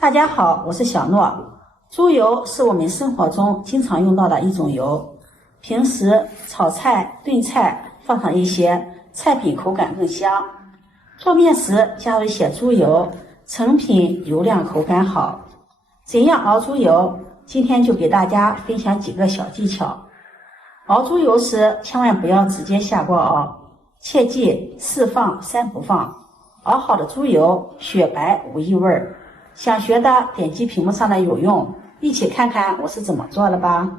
大家好，我是小諾。豬油是我們生活中經常用到的一種油，平時炒菜、燉菜放上一些，菜品口感更香。做面時加入一些豬油，成品油亮口感好。怎樣熬豬油？今天就給大家分享幾個小技巧。熬豬油時千萬不要直接下鍋熬，切記4放3不放。熬好的豬油雪白無異味。想學的點擊屏幕上的有用，一起看看我是怎麼做的吧。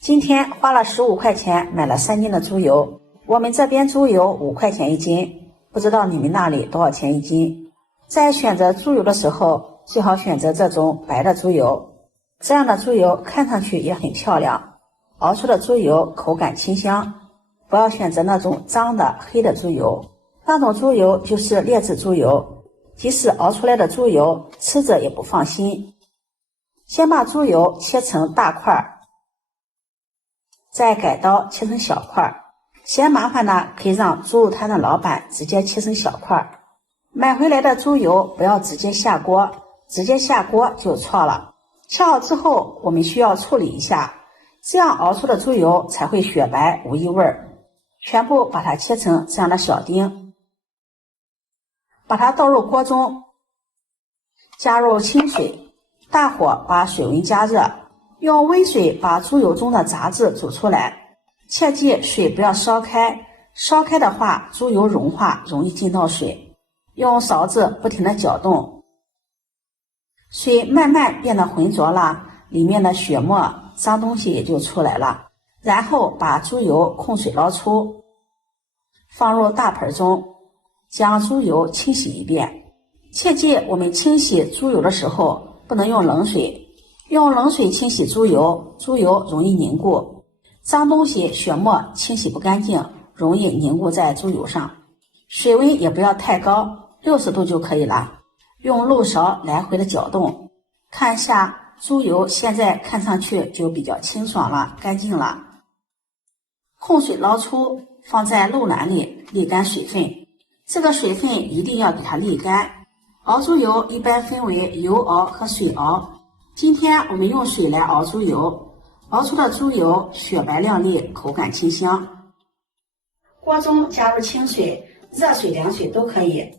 今天花了15塊錢買了3斤的豬油，我們這邊豬油5塊錢一斤，不知道你們那裡多少錢一斤。在選擇豬油的時候，最好選擇這種白的豬油，這樣的豬油看上去也很漂亮，熬出的豬油口感清香。不要選擇那種髒的黑的豬油，那種豬油就是劣質豬油，即使熬出来的豬油吃着也不放心。先把豬油切成大塊，再改刀切成小塊。嫌麻煩的可以讓豬肉摊的老板直接切成小塊。買回来的豬油不要直接下鍋，直接下鍋就錯了。切好之後我们需要處理一下，這樣熬出的豬油才會雪白無異味。全部把它切成這樣的小丁，把它倒入鍋中，加入清水，大火把水溫加熱，用溫水把豬油中的雜質煮出來。切記水不要燒開，燒開的話豬油融化容易進到水。用勺子不停地攪動，水慢慢變得渾濁了，裡面的血沫髒東西也就出來了。然後把豬油控水撈出，放入大盆中，將豬油清洗一遍。切記我們清洗豬油的時候不能用冷水，用冷水清洗豬油，豬油容易凝固，髒東西血沫清洗不乾淨，容易凝固在豬油上。水溫也不要太高，60度就可以了。用漏勺來回的攪動，看一下豬油現在看上去就比較清爽了，乾淨了。控水撈出，放在漏籃裡瀝乾水分，這個水分一定要給它瀝乾。熬豬油一般分為油熬和水熬，今天我們用水來熬豬油，熬出的豬油雪白亮麗，口感清香。鍋中加入清水、熱水、涼水都可以，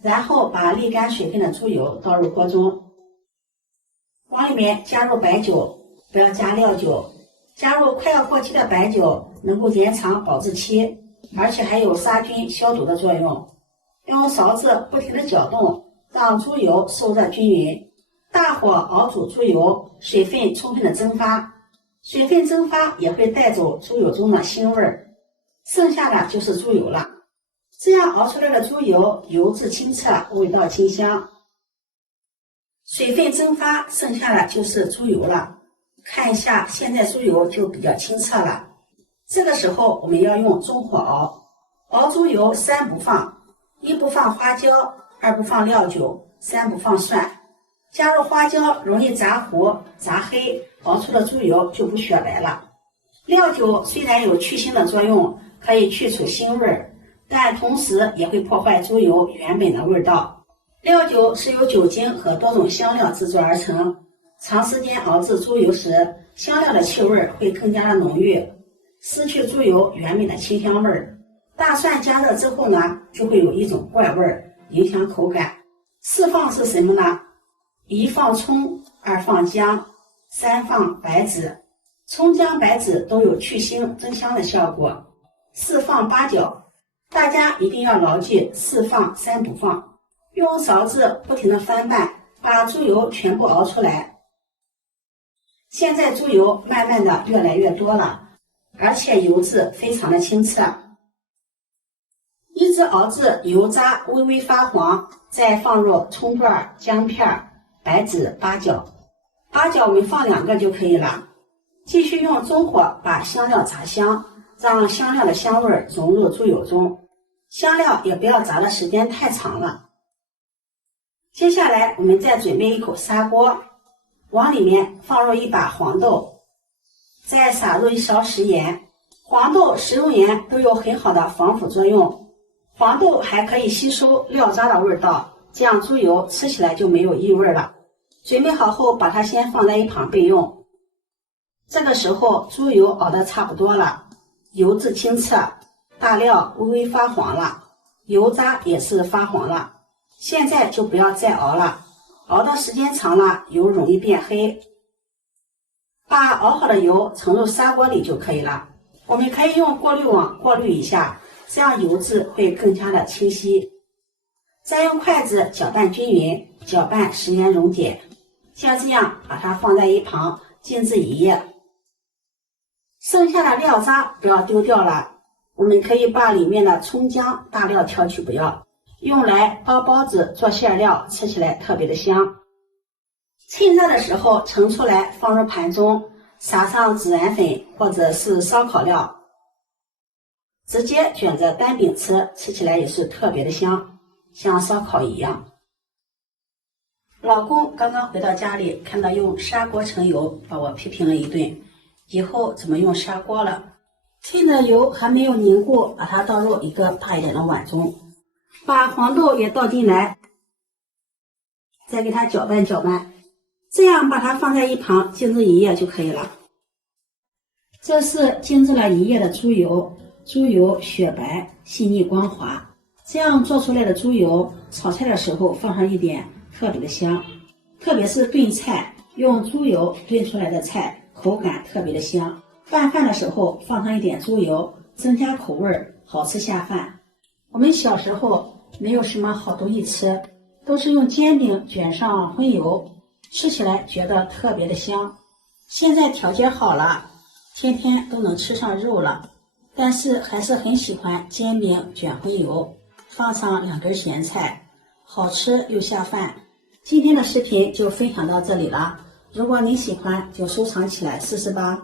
然後把瀝乾水分的豬油倒入鍋中，往裡面加入白酒，不要加料酒。加入快要過期的白酒，能夠延長保質期，而且還有殺菌消毒的作用。用勺子不停地攪動，讓豬油受熱均勻。大火熬煮豬油，水分充分的蒸發，水分蒸發也會帶走豬油中的腥味兒，剩下的就是豬油了。這樣熬出來的豬油油質清澈，味道清香。水分蒸發，剩下的就是豬油了。看一下，現在豬油就比較清澈了。這個時候我們要用中火熬，熬豬油3不放：1不放花椒，2不放料酒，3不放蒜。加入花椒容易炸糊、炸黑，熬出的豬油就不雪白了。料酒雖然有去腥的作用，可以去除腥味，但同時也會破壞豬油原本的味道。料酒是由酒精和多種香料制作而成，長時間熬制豬油時，香料的氣味會更加的濃郁，失去豬油原本的清香味。大蒜加熱之後呢，就會有一種怪味，影響口感。4放是什麼呢？1放蔥，2放薑，3放白芷。蔥薑白芷都有去腥增香的效果。4放八角，大家一定要牢記4放3不放。用勺子不停地翻拌，把豬油全部熬出來。現在豬油慢慢的越來越多了，而且油質非常的清澈。一直熬至油渣微微發黃，再放入蔥段、薑片、白芷、八角。八角我們放2個就可以了。繼續用中火把香料炸香，讓香料的香味融入豬油中。香料也不要炸的時間太長了。接下來我們再準備一口砂鍋，往裡面放入1把黃豆，再撒入1勺食鹽。黄豆、食用鹽都有很好的防腐作用，黄豆还可以吸收料渣的味道，這樣豬油吃起來就沒有異味了。準備好後，把它先放在一旁備用。這個時候豬油熬得差不多了，油脂清澈，大料微微發黃了，油渣也是发黄了。现在就不要再熬了，熬的时间长了，油容易变黑。把熬好的油盛入砂锅裡就可以了。我們可以用过濾网過濾一下，這樣油脂會更加的清晰。再用筷子攪拌均勻，攪拌食鹽溶解。像這樣把它放在一旁靜置一夜。剩下的料渣不要丟掉了，我們可以把裡面的蔥薑大料挑去不要，用來包包子做馅料，吃起來特別的香。趁熱的時候盛出來，放入盤中，撒上孜然粉或者是燒烤料，直接卷着单餅吃，吃起来也是特別的香，像燒烤一樣。老公剛剛回到家裡，看到用砂鍋盛油，把我批評了一頓，以後怎麼用砂鍋了。趁着油還沒有凝固，把它倒入一個大一點的碗中，把黃豆也倒進來，再給它攪拌攪拌，這樣把它放在一旁靜置一夜就可以了。這是靜置了一夜的豬油，豬油雪白細膩光滑，這樣做出來的豬油炒菜的時候放上一點，特別的香。特別是燉菜，用豬油燉出來的菜口感特別的香。拌飯的時候放上一點豬油，增加口味，好吃下飯。我們小時候沒有什麼好東西吃，都是用煎餅捲上荤油，吃起來覺得特別的香。現在條件好了，天天都能吃上肉了，但是還是很喜歡煎餅捲荤油，放上2根鹹菜，好吃又下飯。今天的視頻就分享到這裡了，如果你喜歡就收藏起來試試吧。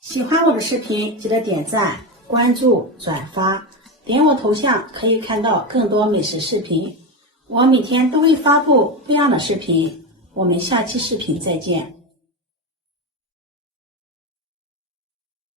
喜歡我的視頻記得點讚、關注、轉發，點我頭像可以看到更多美食視頻。我每天都會發布不一樣的視頻，我們下期視頻再見。